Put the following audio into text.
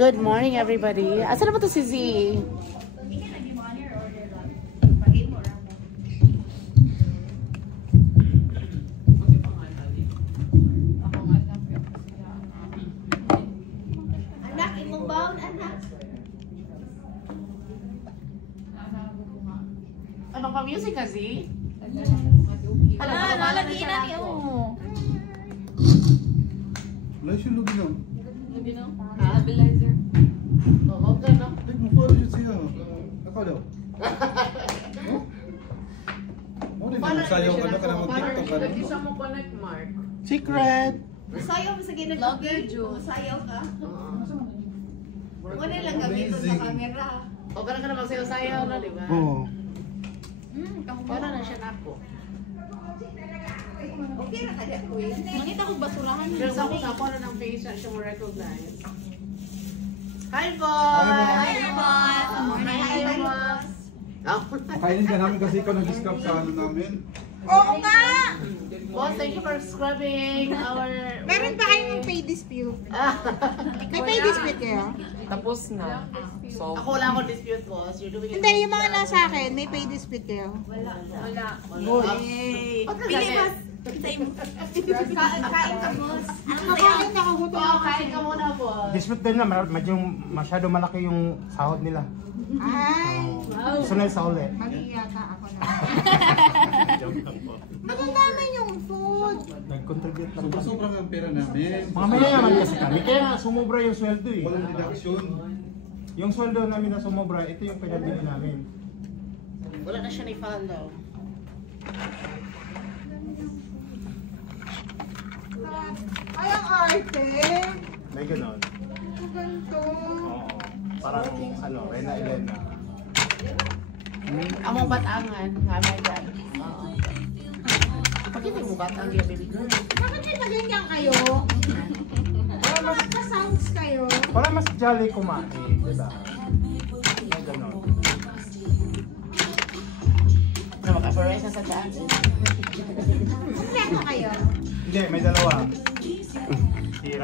Good morning, everybody. Asa na ba to si Z? Anak, imong baon, anak. Ano pa music ka, Z? Lalagyan na niyo. Wala siya lugi na. Stabilizer. Oo, okay, no? Hindi mo follow siya siya. Ako daw. Mo din sayaw ka na ka ng TikTok ka. Lagi siya mo connect, Mark. Secret. Masayaw mo sa ginag-vlogger, masayaw ka. Wala lang gamitin sa camera. O, ka na magsayaw-sayaw na, di ba? Oo. Para na siya na ako. Okay na kaya ko eh. Nakita ko basurahan. Pero sa ako na ng face siya mo recognize. Hi, boss! Hi, boss! Hi, boss! Kainin ka namin kasi ikaw nag-discount sa ano namin. Oo nga! Boss, thank you for scrubbing our... Meron pa kayong pay dispute? May pay dispute kayo? Tapos na. So, Ako wala akong dispute, boss. You're doing it. Hindi, yung mga nasa akin, may pay dispute kayo? Wala. Yay! Pili, boss! Kain ka, boss. Nakakain nakagutom Oo, ako kain kasi. ka muna, boss. Dispute din na, medyo masyado malaki yung sahod nila. Ay! Gusto na sa uli. Mali yata ako na. Magandami yung food! Nag-contribute lang kami. Sobrang ang pera namin. Mga mayayaman kasi kami, kaya sumobra yung sweldo eh. Walang deduction. Yung sweldo namin na sumobra, ito yung pinabili namin. Wala na siya ni-follow. Ay, ang arte! May ganon. Ang ganito. Oo. Parang ano, Rena Elena. Among batangan, kami dyan. Oo. Pakita mo batang yung baby girl. Bakit may ganyan kayo? Ay, mga ka-sounds kayo. Para mas jolly kumain, diba? May ganon. Ano, maka-forest na sa dance? Kompleto kayo. Hindi, may dalawa. Si